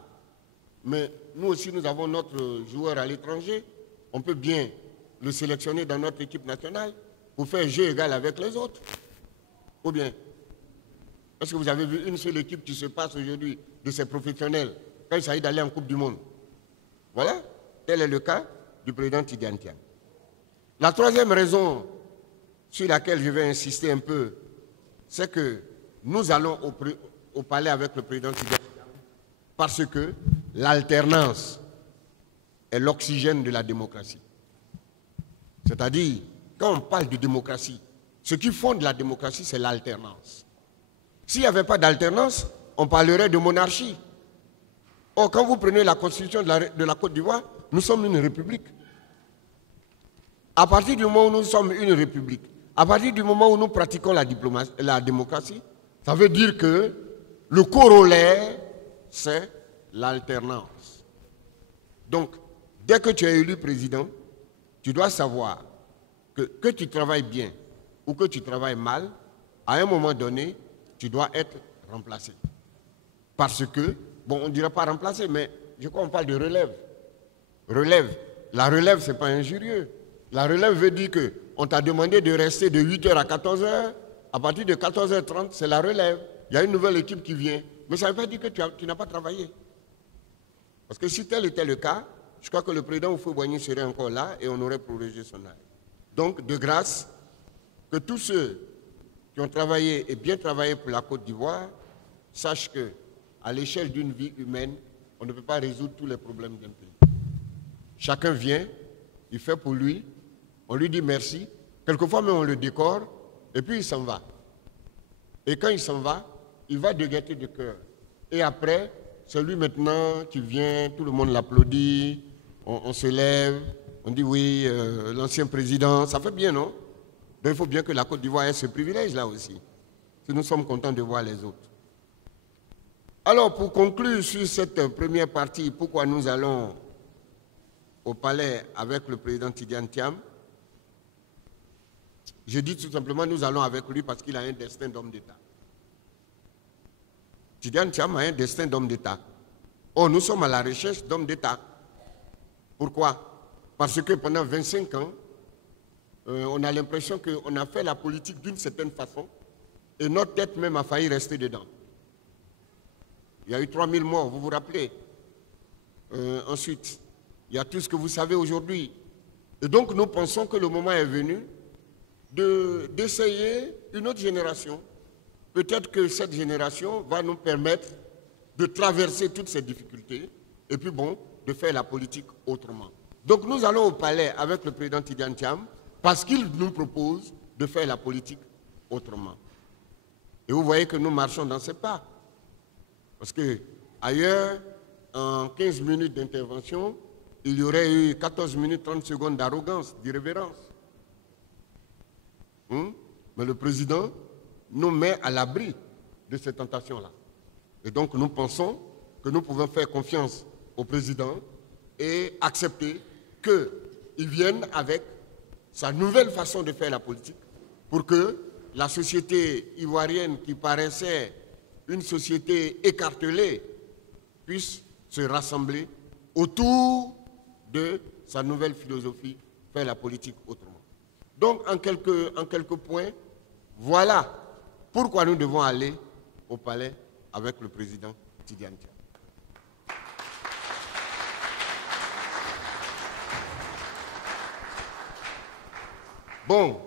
mais nous aussi, nous avons notre joueur à l'étranger, on peut bien le sélectionner dans notre équipe nationale pour faire jeu égal avec les autres? Ou bien, est-ce que vous avez vu une seule équipe qui se passe aujourd'hui de ces professionnels quand il s'agit d'aller en Coupe du Monde? Voilà, tel est le cas du président Tidiane Thiam. La troisième raison sur laquelle je vais insister un peu, c'est que nous allons au palais avec le président Tidiane Thiam parce que l'alternance est l'oxygène de la démocratie. C'est-à-dire, quand on parle de démocratie, ce qui fonde la démocratie, c'est l'alternance. S'il n'y avait pas d'alternance, on parlerait de monarchie. Or, quand vous prenez la constitution de la Côte d'Ivoire, nous sommes une république. À partir du moment où nous sommes une république, à partir du moment où nous pratiquons la démocratie, ça veut dire que le corollaire, c'est l'alternance. Donc, dès que tu es élu président, tu dois savoir que tu travailles bien ou que tu travailles mal, à un moment donné, tu dois être remplacé. Parce que, bon, on ne dirait pas remplacé, mais je crois qu'on parle de relève. Relève. La relève, ce n'est pas injurieux. La relève veut dire qu'on t'a demandé de rester de 8h à 14h. À partir de 14h30, c'est la relève. Il y a une nouvelle équipe qui vient. Mais ça ne veut pas dire que tu n'as pas travaillé. Parce que si tel était le cas, je crois que le président Houphouët-Boigny serait encore là et on aurait prorogé son âge. Donc, de grâce, que tous ceux qui ont travaillé et bien travaillé pour la Côte d'Ivoire sachent qu'à l'échelle d'une vie humaine, on ne peut pas résoudre tous les problèmes d'un pays. Chacun vient, il fait pour lui, on lui dit merci, quelquefois même on le décore, et puis il s'en va. Et quand il s'en va, il va de gaieté de cœur. Et après, c'est lui maintenant qui vient, tout le monde l'applaudit, on se lève, on dit oui, l'ancien président, ça fait bien, non? Donc il faut bien que la Côte d'Ivoire ait ce privilège-là aussi, si nous sommes contents de voir les autres. Alors, pour conclure sur cette première partie, pourquoi nous allons au palais avec le président Tidiane Thiam, je dis tout simplement nous allons avec lui parce qu'il a un destin d'homme d'État. Tidiane Thiam a un destin d'homme d'État. Or, nous sommes à la recherche d'hommes d'État. Pourquoi? Parce que pendant 25 ans, on a l'impression qu'on a fait la politique d'une certaine façon et notre tête même a failli rester dedans. Il y a eu 3000 morts, vous vous rappelez? Ensuite, il y a tout ce que vous savez aujourd'hui. Et donc, nous pensons que le moment est venu d'essayer une autre génération. Peut-être que cette génération va nous permettre de traverser toutes ces difficultés et puis bon, de faire la politique autrement. Donc, nous allons au palais avec le président Tidiane Thiam parce qu'il nous propose de faire la politique autrement. Et vous voyez que nous marchons dans ses pas. Parce que ailleurs, en 15 minutes d'intervention, il y aurait eu 14 minutes 30 secondes d'arrogance, d'irrévérence. Mais le président nous met à l'abri de ces tentations-là. Et donc nous pensons que nous pouvons faire confiance au président et accepter qu'il vienne avec sa nouvelle façon de faire la politique pour que la société ivoirienne qui paraissait une société écartelée puisse se rassembler autour de sa nouvelle philosophie, faire la politique autrement. Donc, en quelques points, voilà pourquoi nous devons aller au palais avec le président Tidiane Thiam. Bon,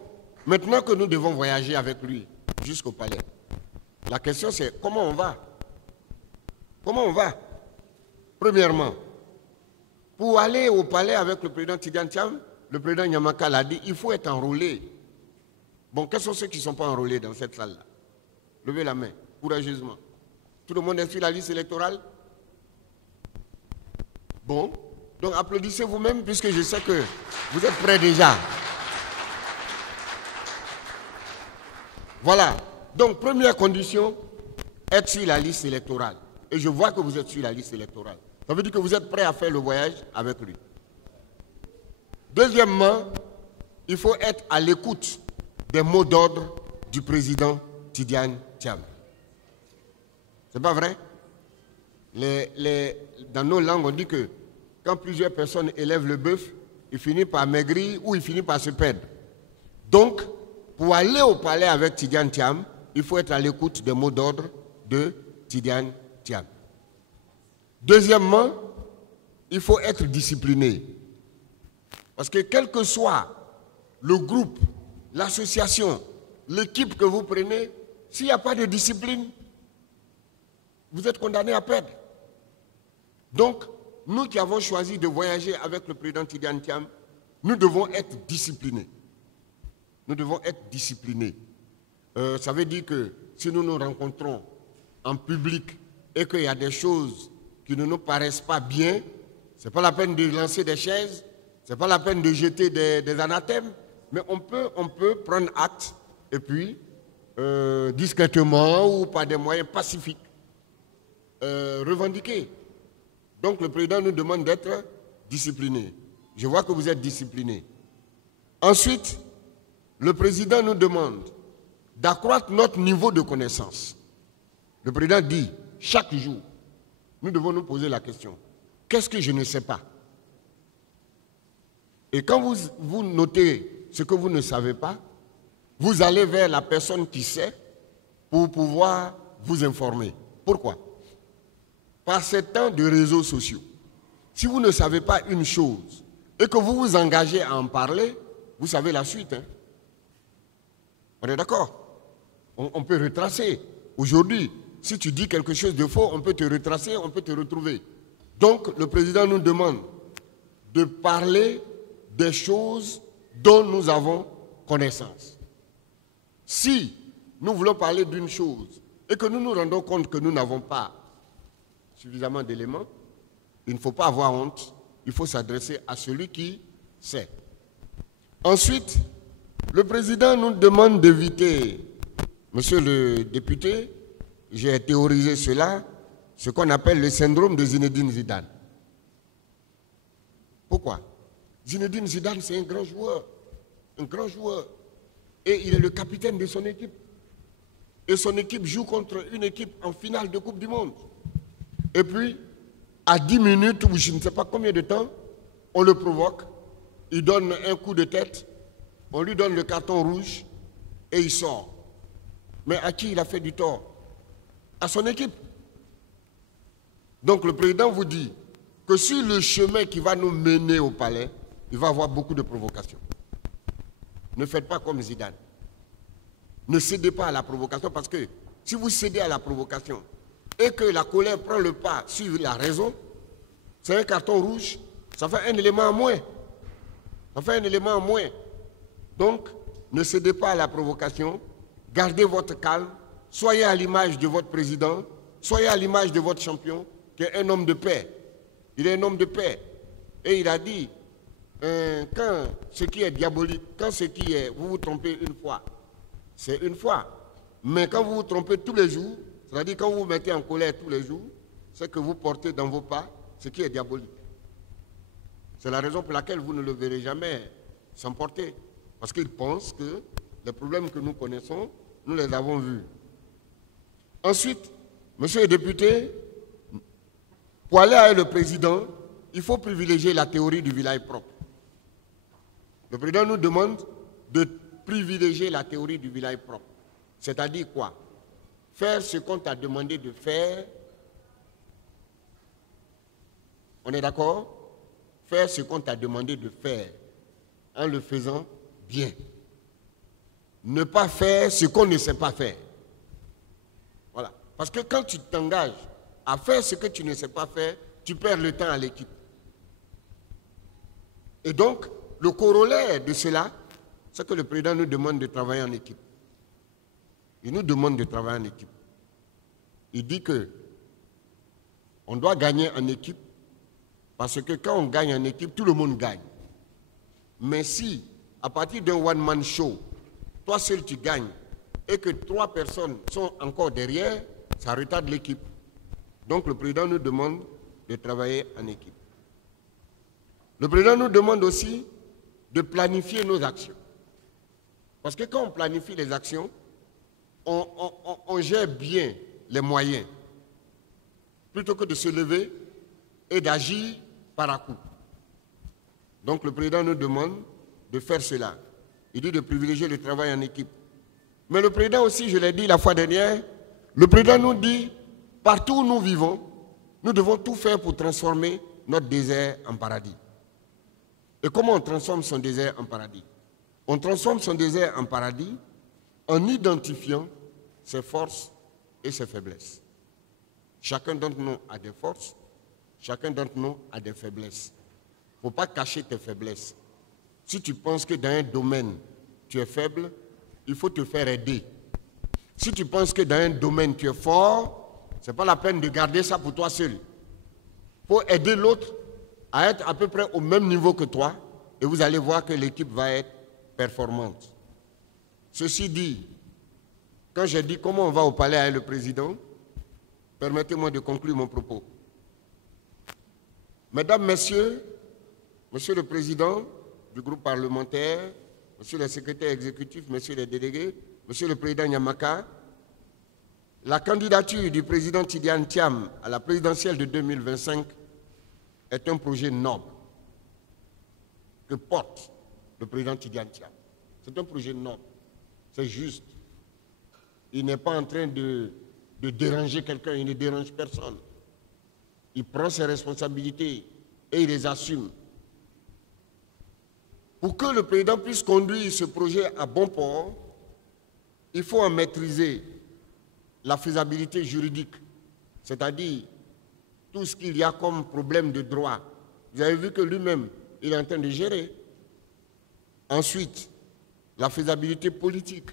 maintenant que nous devons voyager avec lui jusqu'au palais, la question c'est comment on va? Comment on va? Premièrement, pour aller au palais avec le président Tidiane Thiam, le président Nyamaka l'a dit, il faut être enrôlé. Bon, quels sont ceux qui ne sont pas enrôlés dans cette salle-là? Levez la main, courageusement. Tout le monde est sur la liste électorale? Bon, donc applaudissez vous-même puisque je sais que vous êtes prêts déjà. Voilà. Donc, première condition, être sur la liste électorale. Et je vois que vous êtes sur la liste électorale. Ça veut dire que vous êtes prêts à faire le voyage avec lui. Deuxièmement, il faut être à l'écoute des mots d'ordre du président Tidiane Thiam. C'est pas vrai? Dans nos langues, on dit que quand plusieurs personnes élèvent le bœuf, il finit par maigrir ou il finit par se perdre. Donc, pour aller au palais avec Tidiane Thiam, il faut être à l'écoute des mots d'ordre de Tidiane Thiam. Deuxièmement, il faut être discipliné. Parce que quel que soit le groupe, l'association, l'équipe que vous prenez, s'il n'y a pas de discipline, vous êtes condamné à perdre. Donc, nous qui avons choisi de voyager avec le président Tidiane Thiam, nous devons être disciplinés. Nous devons être disciplinés. Ça veut dire que si nous nous rencontrons en public et qu'il y a des choses qui ne nous paraissent pas bien, ce n'est pas la peine de lancer des chaises, ce n'est pas la peine de jeter des anathèmes, mais on peut prendre acte et puis discrètement ou par des moyens pacifiques revendiquer. Donc le président nous demande d'être disciplinés. Je vois que vous êtes disciplinés. Ensuite, le président nous demande d'accroître notre niveau de connaissance. Le président dit, chaque jour, nous devons nous poser la question, qu'est-ce que je ne sais pas? Et quand vous notez ce que vous ne savez pas, vous allez vers la personne qui sait pour pouvoir vous informer. Pourquoi? Par ces temps de réseaux sociaux, si vous ne savez pas une chose et que vous vous engagez à en parler, vous savez la suite. Hein? On est d'accord? On peut retracer. Aujourd'hui, si tu dis quelque chose de faux, on peut te retracer, on peut te retrouver. Donc, le président nous demande de parler des choses dont nous avons connaissance. Si nous voulons parler d'une chose et que nous nous rendons compte que nous n'avons pas suffisamment d'éléments, il ne faut pas avoir honte, il faut s'adresser à celui qui sait. Ensuite, le président nous demande d'éviter, monsieur le député, j'ai théorisé cela, ce qu'on appelle le syndrome de Zinedine Zidane. Pourquoi? Zinedine Zidane, c'est un grand joueur. Un grand joueur. Et il est le capitaine de son équipe. Et son équipe joue contre une équipe en finale de Coupe du Monde. Et puis, à 10 minutes ou je ne sais pas combien de temps, on le provoque, il donne un coup de tête, on lui donne le carton rouge et il sort. Mais à qui il a fait du tort? À son équipe. Donc le président vous dit que sur le chemin qui va nous mener au palais, il va y avoir beaucoup de provocations. Ne faites pas comme Zidane. Ne cédez pas à la provocation parce que si vous cédez à la provocation et que la colère prend le pas sur la raison, c'est un carton rouge, ça fait un élément en moins. Ça fait un élément en moins. Donc, ne cédez pas à la provocation, gardez votre calme, soyez à l'image de votre président, soyez à l'image de votre champion, qui est un homme de paix. Il est un homme de paix. Et il a dit, quand ce qui est diabolique, quand ce qui est, vous vous trompez une fois, c'est une fois. Mais quand vous vous trompez tous les jours, c'est-à-dire quand vous vous mettez en colère tous les jours, c'est que vous portez dans vos pas ce qui est diabolique. C'est la raison pour laquelle vous ne le verrez jamais s'emporter. Parce qu'il pense que les problèmes que nous connaissons, nous les avons vus. Ensuite, monsieur le député, pour aller avec le président, il faut privilégier la théorie du village propre. Le président nous demande de privilégier la théorie du village propre. C'est-à-dire quoi? Faire ce qu'on t'a demandé de faire. On est d'accord? Faire ce qu'on t'a demandé de faire en le faisant bien. Ne pas faire ce qu'on ne sait pas faire. Voilà. Parce que quand tu t'engages à faire ce que tu ne sais pas faire, tu perds le temps à l'équipe. Et donc, le corollaire de cela, c'est que le président nous demande de travailler en équipe. Il nous demande de travailler en équipe. Il dit que on doit gagner en équipe parce que quand on gagne en équipe, tout le monde gagne. Mais si, à partir d'un one-man show, toi seul tu gagnes et que 3 personnes sont encore derrière, ça retarde l'équipe. Donc le président nous demande de travailler en équipe. Le président nous demande aussi de planifier nos actions. Parce que quand on planifie les actions, on gère bien les moyens, plutôt que de se lever et d'agir par à coup. Donc le président nous demande de faire cela. Il dit de privilégier le travail en équipe. Mais le président aussi, je l'ai dit la fois dernière, le président nous dit, partout où nous vivons, nous devons tout faire pour transformer notre désert en paradis. Et comment on transforme son désert en paradis? On transforme son désert en paradis en identifiant ses forces et ses faiblesses. Chacun d'entre nous a des forces, chacun d'entre nous a des faiblesses. Il ne faut pas cacher tes faiblesses. Si tu penses que dans un domaine, tu es faible, il faut te faire aider. Si tu penses que dans un domaine, tu es fort, ce n'est pas la peine de garder ça pour toi seul. Il faut aider l'autre à être à peu près au même niveau que toi et vous allez voir que l'équipe va être performante. Ceci dit, quand j'ai dit comment on va au palais avec le président, permettez-moi de conclure mon propos. Mesdames, Messieurs, Monsieur le Président du groupe parlementaire, Monsieur le secrétaire exécutif, Monsieur les délégués, Monsieur le Président Nyamaka, la candidature du président Tidiane Thiam à la présidentielle de 2025 est un projet noble que porte le président Tidiane Thiam. C'est un projet noble, c'est juste. Il n'est pas en train de déranger quelqu'un, il ne dérange personne. Il prend ses responsabilités et il les assume. Pour que le président puisse conduire ce projet à bon port, il faut en maîtriser la faisabilité juridique, c'est-à-dire tout ce qu'il y a comme problème de droit. Vous avez vu que lui-même, il est en train de gérer. Ensuite, la faisabilité politique.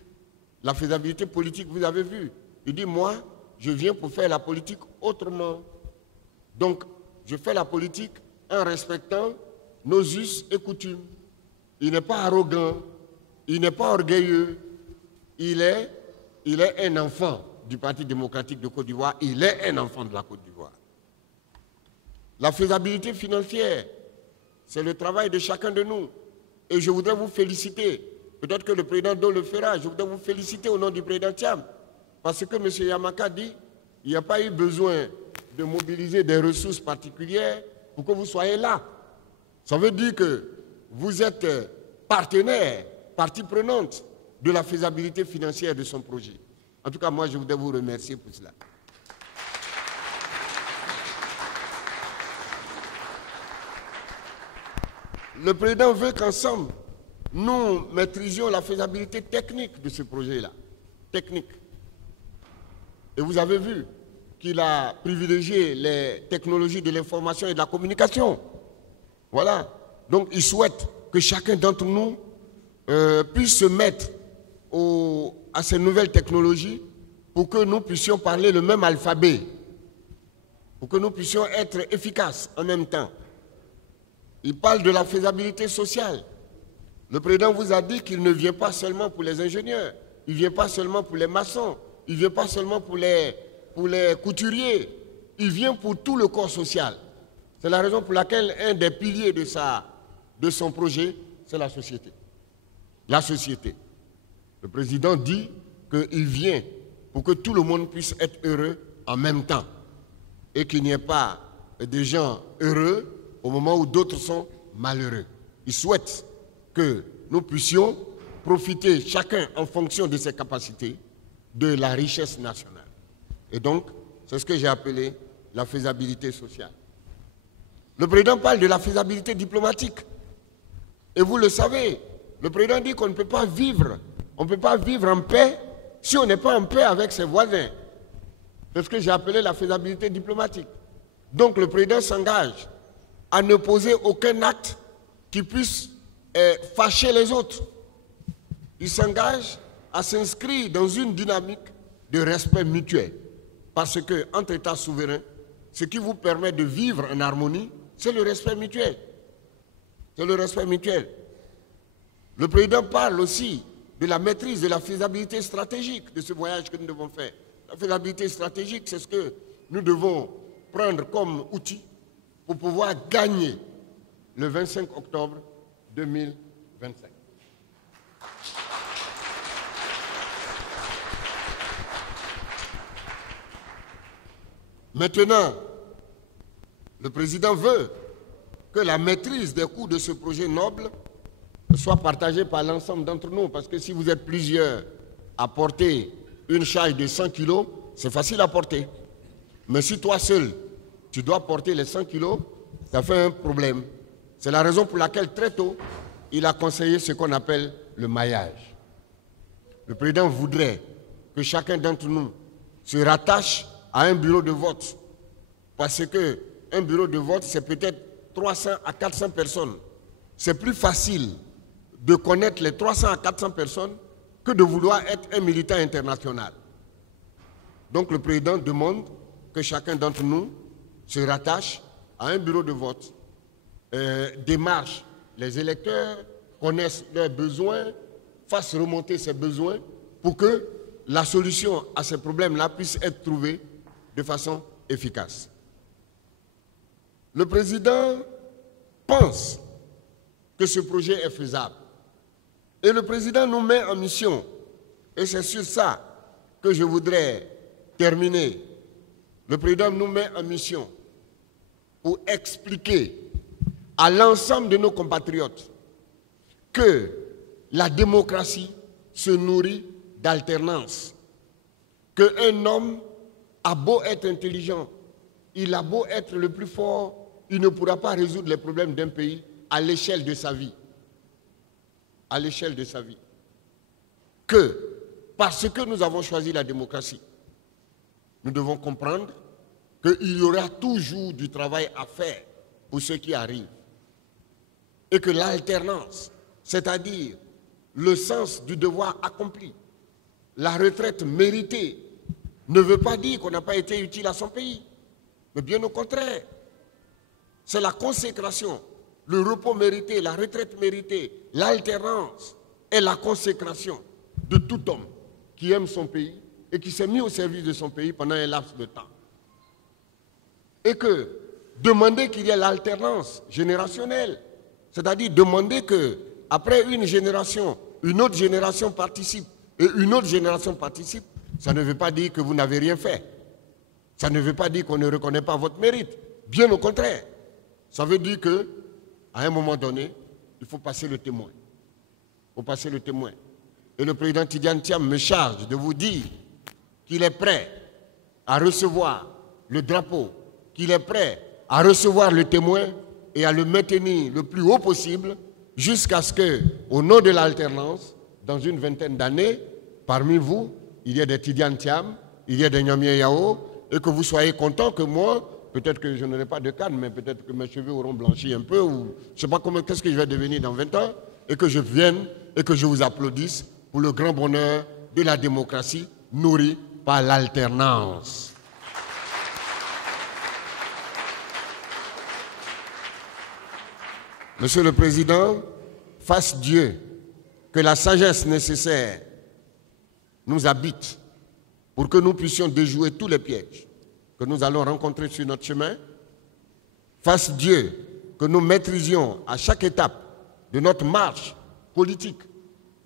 La faisabilité politique, vous avez vu. Il dit, moi, je viens pour faire la politique autrement. Donc, je fais la politique en respectant nos us et coutumes. Il n'est pas arrogant, il n'est pas orgueilleux, il est un enfant du Parti démocratique de Côte d'Ivoire, il est un enfant de la Côte d'Ivoire. La faisabilité financière, c'est le travail de chacun de nous. Et je voudrais vous féliciter. Peut-être que le président Do le fera. Je voudrais vous féliciter au nom du président Thiam. Parce que M. Yamaka dit qu'il n'y a pas eu besoin de mobiliser des ressources particulières pour que vous soyez là. Ça veut dire que vous êtes partenaire, partie prenante de la faisabilité financière de son projet. En tout cas, moi, je voudrais vous remercier pour cela. Le président veut qu'ensemble, nous maîtrisions la faisabilité technique de ce projet-là. Technique. Et vous avez vu qu'il a privilégié les technologies de l'information et de la communication. Voilà. Donc, il souhaite que chacun d'entre nous puisse se mettre à ces nouvelles technologies pour que nous puissions parler le même alphabet, pour que nous puissions être efficaces en même temps. Il parle de la faisabilité sociale. Le président vous a dit qu'il ne vient pas seulement pour les ingénieurs, il ne vient pas seulement pour les maçons, il ne vient pas seulement pour les couturiers, il vient pour tout le corps social. C'est la raison pour laquelle un des piliers de son projet, c'est la société. La société. Le président dit qu'il vient pour que tout le monde puisse être heureux en même temps et qu'il n'y ait pas de gens heureux au moment où d'autres sont malheureux. Il souhaite que nous puissions profiter chacun en fonction de ses capacités de la richesse nationale. Et donc, c'est ce que j'ai appelé la faisabilité sociale. Le président parle de la faisabilité diplomatique. Et vous le savez, le président dit qu'on ne peut pas vivre, en paix si on n'est pas en paix avec ses voisins. C'est ce que j'ai appelé la faisabilité diplomatique. Donc le président s'engage à ne poser aucun acte qui puisse fâcher les autres. Il s'engage à s'inscrire dans une dynamique de respect mutuel. Parce que entre États souverains, ce qui vous permet de vivre en harmonie, c'est le respect mutuel. C'est le respect mutuel. Le président parle aussi de la maîtrise de la faisabilité stratégique de ce voyage que nous devons faire. La faisabilité stratégique, c'est ce que nous devons prendre comme outil pour pouvoir gagner le 25 octobre 2025. Maintenant, le président veut que la maîtrise des coûts de ce projet noble soit partagée par l'ensemble d'entre nous. Parce que si vous êtes plusieurs à porter une charge de 100 kilos, c'est facile à porter. Mais si toi seul, tu dois porter les 100 kilos, ça fait un problème. C'est la raison pour laquelle très tôt, il a conseillé ce qu'on appelle le maillage. Le président voudrait que chacun d'entre nous se rattache à un bureau de vote. Parce qu'un bureau de vote, c'est peut-être 300 à 400 personnes. C'est plus facile de connaître les 300 à 400 personnes que de vouloir être un militant international. Donc le président demande que chacun d'entre nous se rattache à un bureau de vote, démarche les électeurs, connaissent leurs besoins, fassent remonter ces besoins pour que la solution à ces problèmes-là puisse être trouvée de façon efficace. Le président pense que ce projet est faisable. Et le président nous met en mission. Et c'est sur ça que je voudrais terminer. Le président nous met en mission pour expliquer à l'ensemble de nos compatriotes que la démocratie se nourrit d'alternance. Qu'un homme a beau être intelligent, il a beau être le plus fort, il ne pourra pas résoudre les problèmes d'un pays à l'échelle de sa vie. À l'échelle de sa vie. Que parce que nous avons choisi la démocratie, nous devons comprendre qu'il y aura toujours du travail à faire pour ceux qui arrivent. Et que l'alternance, c'est-à-dire le sens du devoir accompli, la retraite méritée, ne veut pas dire qu'on n'a pas été utile à son pays. Mais bien au contraire, c'est la consécration, le repos mérité, la retraite méritée, l'alternance et la consécration de tout homme qui aime son pays et qui s'est mis au service de son pays pendant un laps de temps. Et que demander qu'il y ait l'alternance générationnelle, c'est-à-dire demander qu'après une génération, une autre génération participe et une autre génération participe, ça ne veut pas dire que vous n'avez rien fait. Ça ne veut pas dire qu'on ne reconnaît pas votre mérite. Bien au contraire. Ça veut dire qu'à un moment donné, il faut passer le témoin. Il faut passer le témoin. Et le président Tidjane Thiam me charge de vous dire qu'il est prêt à recevoir le drapeau, qu'il est prêt à recevoir le témoin et à le maintenir le plus haut possible jusqu'à ce que, au nom de l'alternance, dans une vingtaine d'années, parmi vous, il y ait des Tidjane Thiam, il y ait des Nyamie Yao, et que vous soyez content que moi, peut-être que je n'aurai pas de canne, mais peut-être que mes cheveux auront blanchi un peu, ou je ne sais pas qu'est-ce que je vais devenir dans 20 ans, et que je vienne et que je vous applaudisse pour le grand bonheur de la démocratie nourrie par l'alternance. Monsieur le Président, fasse Dieu que la sagesse nécessaire nous habite pour que nous puissions déjouer tous les pièges que nous allons rencontrer sur notre chemin. Fasse Dieu que nous maîtrisions à chaque étape de notre marche politique,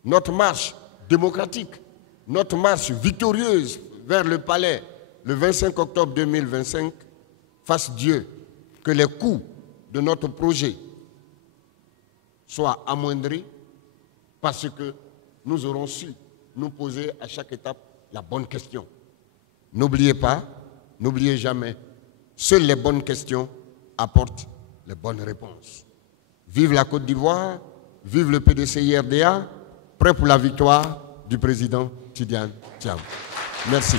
notre marche démocratique, notre marche victorieuse vers le palais le 25 octobre 2025. Fasse Dieu que les coûts de notre projet soient amoindris parce que nous aurons su nous poser à chaque étape la bonne question. N'oubliez pas, n'oubliez jamais, seules les bonnes questions apportent les bonnes réponses. Vive la Côte d'Ivoire, vive le PDCI-RDA, prêt pour la victoire du président Tidjane Thiam. Merci.